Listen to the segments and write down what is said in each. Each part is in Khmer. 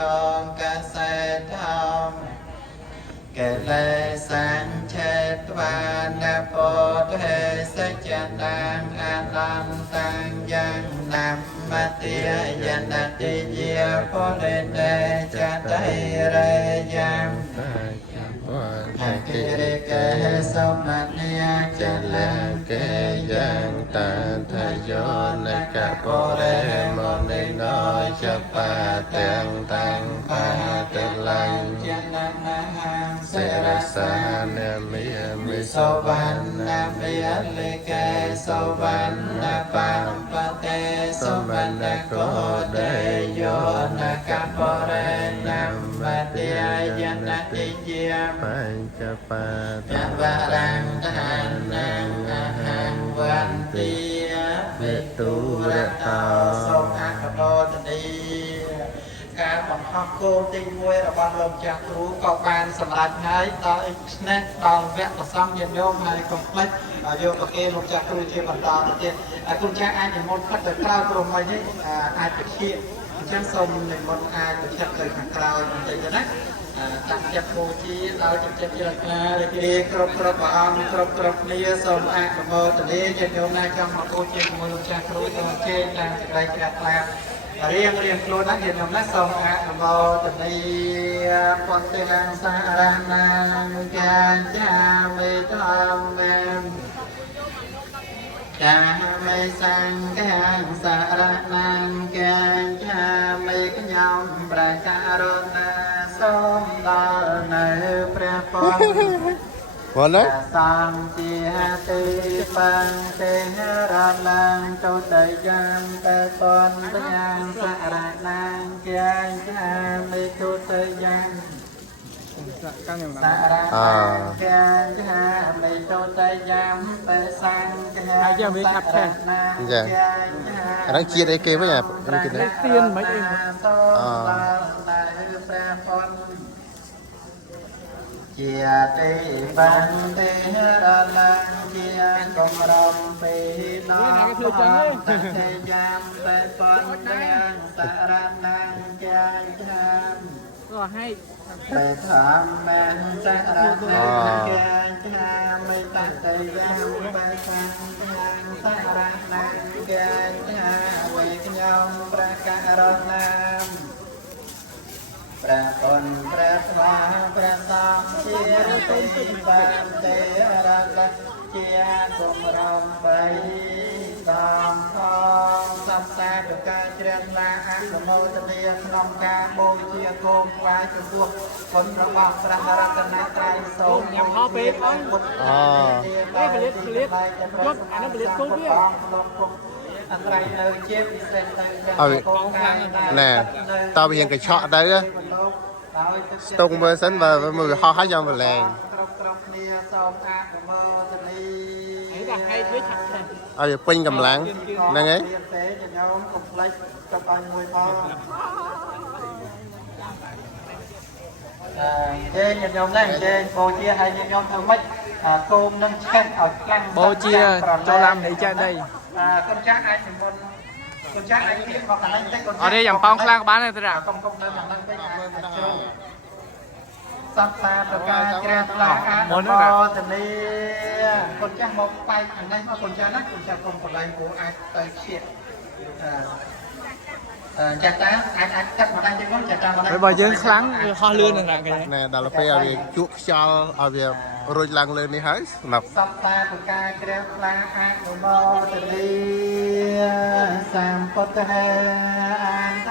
ลงกเษตรธรรมเกเลสังเชตวานโปเทสัจตังอาลัมตังยังนัมมติยนติเยโพเลเตจัตติเรยังภะกิริเกสมัญญาจัลลังเกยังตันทโยนกะโปเรโมนิโนจะปะเตังตังปะเตลังยันนะหังเสรสานามิมิโสวันนามิอลิเกโสวันนาปัมปะเตสมัณโกเดโยนกะโปเรนัมมติยนติเยปัญจปาตะวะรังทานังอะหังวันติวิตุระตาสมอัคโนตติการบังคับโกติมวยระบำลมจากรู้ก็การสำหรับให้ต่ออีกนัดตอนแวะประซังยันโยมให้คอมเพล็กโยมตะเกียลมจากรู้เชี่ยวบรรดาตะเกียคุณชายอาจจะมดพัดแต่กล้าวกลมไปนี่อาจจะเชี่ยช่างสมในมดอาจจะเชี่ยเลยขังกล้าวมันจะนะตั้งจับโมจีเราจะเจ็บจะเลยดีครบอ่อนครบนี้สมอาขโมตนี้ยันโยมนายจำมาโคจิมวยจากรู้ตัวเชี่ยต่างใจกระแทกเรียงครูนักเรียนของนักสงฆ์อาโมตนีปนเตียงสารนังการจามิธรรมเมจามิสังฆังสารนังการจามิขยมประการนาสมดาในพระพรMana? สังจิหติปังเตหราลังโตตยังเตปนตยังสารนังเกียงชามิตุตยังสารนังเกียงชามิตุตยังเตสังเกียงสารนังเกียงชา Đang chia đây kê với nhà đang kia đấy. Tiên mấy em. Chia ti ban ti ra lan chia công rom pi no pon te jam te pon te sa ra nan chia jam ก็ให้ te tham man sa ra nan chia jam me ta te jam te sang sa ra nan chia jam me knyom pra karot nam ประตนประสวาประตองเชียติปันเตระลักเชียกุมรมไปตองทองสัมสาตุการเจริญลาอัคโมตเตียนนองการโบเชียโกมควายจุดคนระบอบพระรัตนตรัยทรงยังพอไปพุทธได้ผลิตยศอันนั้นผลิตตู้เบี้ยNè, tao hiện cái shot đấy á. Tung với sân và mùi ho hết nhau vào làng. Giờ quên cầm láng đang ấy. Chê nhìn nhôm này chê bồ chia hay nhìn nhôm thằng mấy cơm nâng chén ở lăng bố chia cho làm để chơi đây. Con chắc anh thì con chắc anh biết hoặc là anh thấy con Ở đây dòng phong khang bán này tôi đã. Không nên là nâng cái sắp xa rồi ca kẹt là bò tình đi con chắc một tay anh ấy mà con chắc không còn đây của ai tới chuyện chặt tá anh cắt mà anh chỉ muốn chặt ra mà đây. Rồi bà dương kháng ho lươn này là cái này. Nè, đó là phải ở việc chuột cho ở việc rồi lăng lên đi hết. Mập. Sắp xa của ca kẹt là bò tình đi sam phật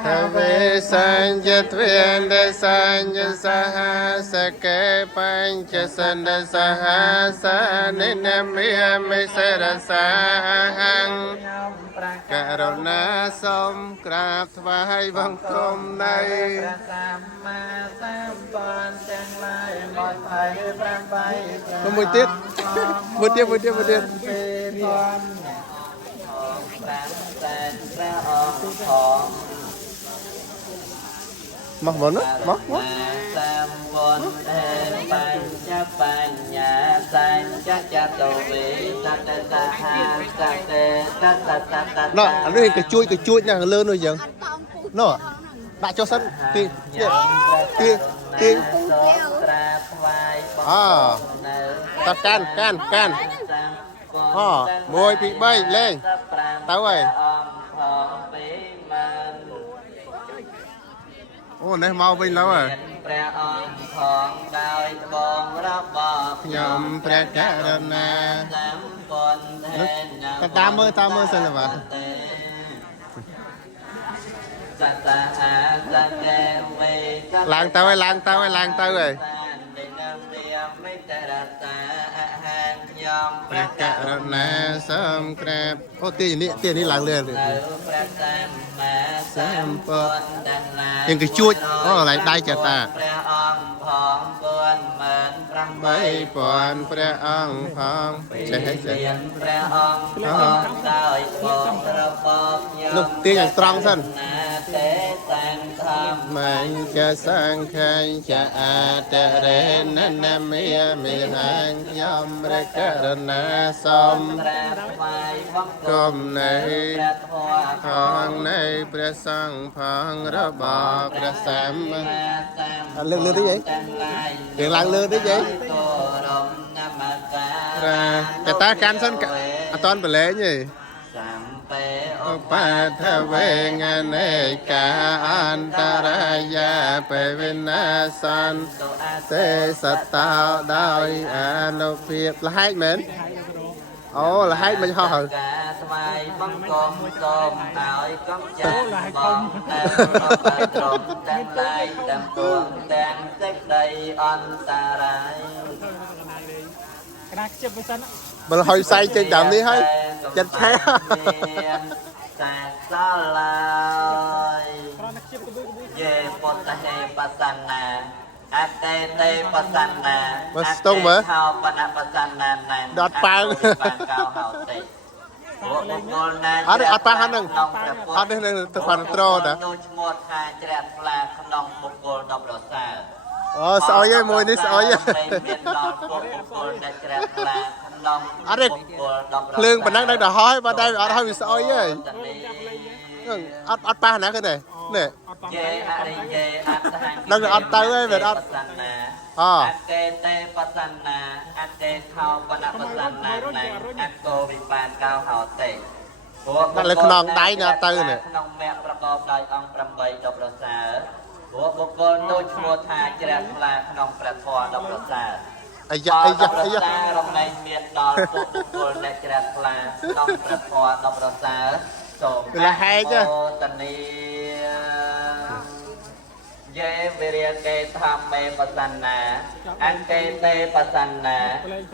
Ave sanje tvende sanje sahasa ke pancha sanda sahasa ninamiyami sarasahang Karuna som krap thvai vang kom nay Có một tiết Mắc vào nước, mắc quá Nó, anh nói cái chuối nha, lơn rồi dần Nó ដាក់ចូលសិនទីទីអូតកាន់អូ1 2 3លេងទៅហើយអូនេះមកវិញแล้วហ៎ព្រះអង្គផងដោយត្បូងរបស់ខ្ញុំព្រះករុណា សម្ពុនទេញតាមមើលសិនបាទឡើងទៅហើយព្រះករុណាសូមក្រាបអូទីនេះឡើងលើសម្ពុនទាំងគេជួចអូកន្លែងដៃចាតាព្រះអង្គផង48000ព្រះអង្គផងចេះព្រះអង្គផងដោយបងរបស់ខ្ញុំនោះទាញឲ្យត្រង់សិនទេសាងធម្មមញ្ញសង្ឃัญចអតរេននមេមិហង្ខ្ញុំព្រះករុណាសូមគុំនៃផងនៃព្រះសង្ឃផងរបស់ព្រះសម្មាលើកតិចអីឡើងលើតិចអីតែតាកាន់សិនអត់តន់ប្រឡែងទេឧបថវេងនេកាអន្តរាយាបវិនាសន្តុទេសតោដោយអនុភាពលហែកមែនអូលហែកមិនហោះហើយថ្វាយបង្គំសូមឲ្យកំចាស់បងតែត្រង់ទាំងឡាយទាំងពួងទាំងសេចក្តីអន្តរាយកណាខ្ជិបទៅសិនបើហើយផ្សាយចេញដើមនេះហើយចិត្តឆេះសាសឡាយយេពុទ្ធហេបសន្នាអតេតេបសន្នាបើស្ទងមើលហៅបណបសន្នាណាដតប៉ាវកៅហៅតេអត់ប៉ះហ្នឹងអត់នេះទៅគាត់ត្រតានោះឈ្មោះថាជ្រះថ្លាក្នុងបុគ្គល10រសើរអូស្អុយហើយមួយនេះស្អុយហើយមានដល់បុគ្គលដែលជ្រះថ្លាក្នុងអត់ទេភ្លើងប៉ុណ្ណឹងដល់ទៅហើយបើតែអត់ហើយវាស្អុយហើយអត់ប៉ះណាគឺនេះយេអរិយេអត្តហង្នឹងអត់ទៅហើយវាអត់អតេតេបសន្នាអតេថោបនបសន្នាណៃអតោវិបានកោហោតេដាក់លើខ្នងដៃណាទៅនេះក្នុងមគ្គប្រកបដោយអង្គ8ដល់ប្រសើរព្រោះបុគ្គលនោះឈ្មោះថាជ្រះថ្លាក្នុងព្រះធម៌ដល់ប្រសើរអាយ៉ារំលែងមានដល់ពួកបុគ្គលដែលជ្រះថ្លាក្នុងព្រះធម៌ដល់ប្រសើរសូមលហែកតនីយេវិរិយកេធម្មេបសន្នាអន្តេតេបសន្នា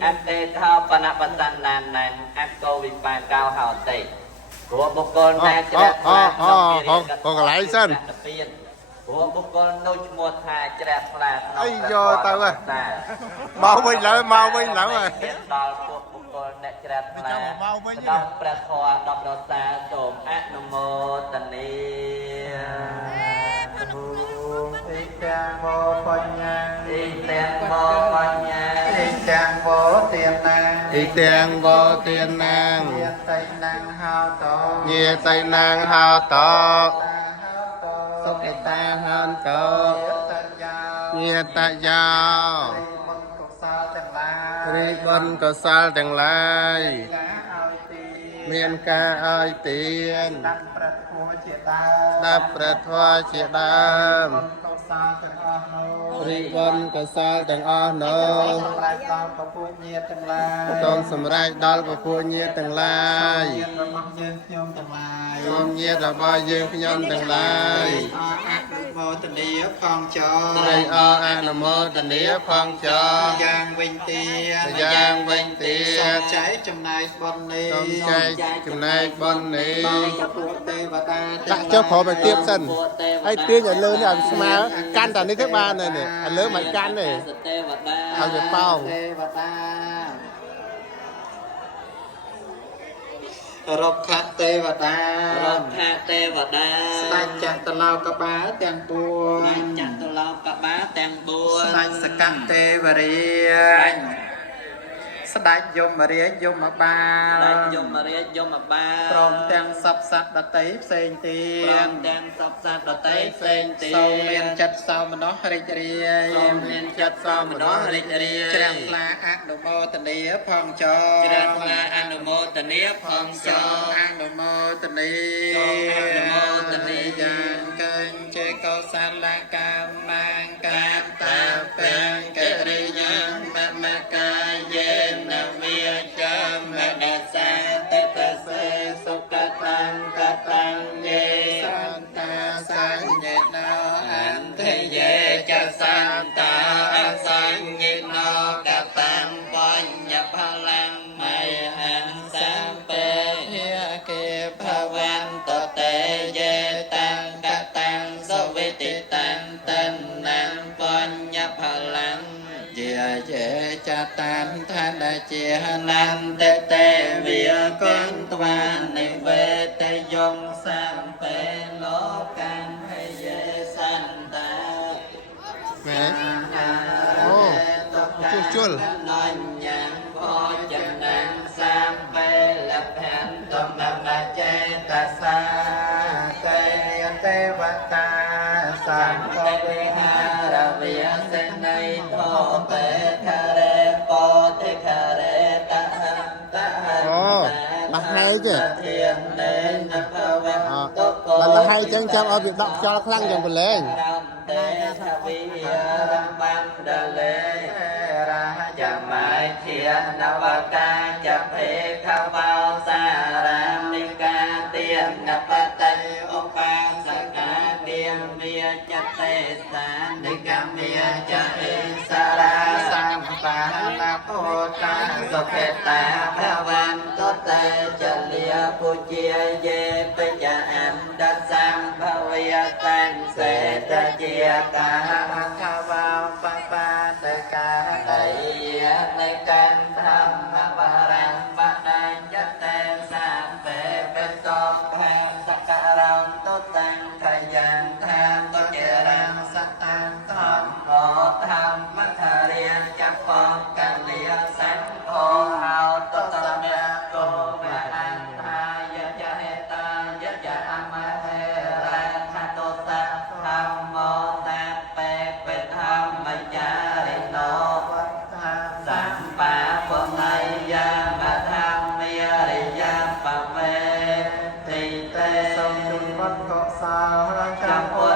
អន្តេថោបនបសន្នាណੰអកោវិបាកោហោតេព្រោះបុគ្គលដែលជ្រះថ្លាក្នុងវិរិយកកន្លែងសិនព្រោះបុគ្គលនោះឈ្មោះថាជ្រះថ្លាក្នុងអីយកទៅមកវិញឡើយដល់ពួកបុគ្គលអ្នកជ្រះថ្លាដល់ព្រះធម៌10រសាសូមអនុមោទនាអ៊ីទាំងវោបញ្ញាអ៊ីទាំងវោបញ្ញាអ៊ីទាំងវោទានណាអ៊ីទាំងវោទានណាញាតៃណាងហៅតញាតៃណាងហៅតសុខតាហន្តោញាតយោរីបុណ្យកុសលទាំងឡាយមានការឲ្យទានដាប់ព្រះធម៌ជាដើមរីបុណ្យកុសលទាំងអស់នោះសូមសម្រេចដល់ពពួកញាតិទាំងឡាយសូមញាតិរបស់យើងខ្ញុំទាំងឡាយមោទនីផងចោត្រេកអរអនុមោទនីផងចោយ៉ាងវិញទៀតសូមចែកចំណែកបុណ្យនេះសូមចែកចំណែកបុណ្យនេះដាក់ចុះព្រមឲ្យទៀបសិនហើយទាញឲ្យលើនេះឲ្យស្មើកាន់តែនេះទៅបានហើយនេះឲ្យលើមិនកាន់ទេឲ្យវាប៉ោងរុក្ខទេវតាស្ដេចចតុលោកបាលទាំង4ស្ដេចសកទេវរាជ ស្ដេចយមរាជយមបាល đại yom maria yom ba ព្រមទាំងសពសត្វដតីផ្សេងទៀ prom ង ទាំងសពសត្វដតីផ្សេងទៀត សូមមានចិត្តសោមនស្សរីករាយ សូមមានចិត្តសោមនស្សរីករាយ ជ្រះថ្លាអនុមោទនាផងចោ ជ្រះថ្លាអនុមោទនាផងចោ អនុមោទនា សូមអនុមោទនា យ៉ាងកិញ្ចេកោសាលកម្មមាងកាមតាពេងកិរិយាមកាយេនវិកម្មដាសាតិតសេសុខតាំងកតាំងយេសន្តាសញ្ញេណោអន្តយេចសន្តាសញ្ញេណោកតាំងបញ្ញផលាំងមយអសង្ពេហេកេភវន្តតេយេតាំងកតាំងសវិតិតាំងតនាំបញ្ញផលាំងជាយេចតានឋានជានន្តតេវិកន្តវានិវេតយងសំពេលោកកានហេយេសន្តា แหมโอ้ជួល នញ្ញភោជនំសំពេលភន្តមមចេតសាតេយទេវតាសម្បវិហារវិសេណៃធោបេខរេពោតិខរេតហន្តហ អូលះហើយទេ ធាននេនភវន្ត ដល់លះហើយចឹងចាំឲ្យវាដកខ្យល់ខ្លាំងចឹងប្រឡែង ទេថវិរបណ្ដលេរាជមៃធានវកាចភេខវោសារនិកាទានបតេឧបាសកាទានវិចទេសានិកមេចអេសរាសម្បានពុទ្ធាសុខេតាភវន្តតេចលាពុជាយេបច្ចអន្តសម្ភវយតាំងសេតជាកាខវោបបាតកាដៃនៃកាន់ធម្មវរៈបដញ្ញតេសាពេបេតោផាសករំតតាំងខយ៉ាងថាទុជារំសតាំងធម្មោធម្មធារាចាប់បកលិយសង្ឃោហោតតមេកោវៈអន្តាយយហេតាយយអមហេរាថតោសៈធម្មោតាពេបេធម្មចារិណោវត្តសម្បាពុណៃយាមធម្មមេរិយាបវេតិតេសូមជុំវត្តកុសលចំពោះ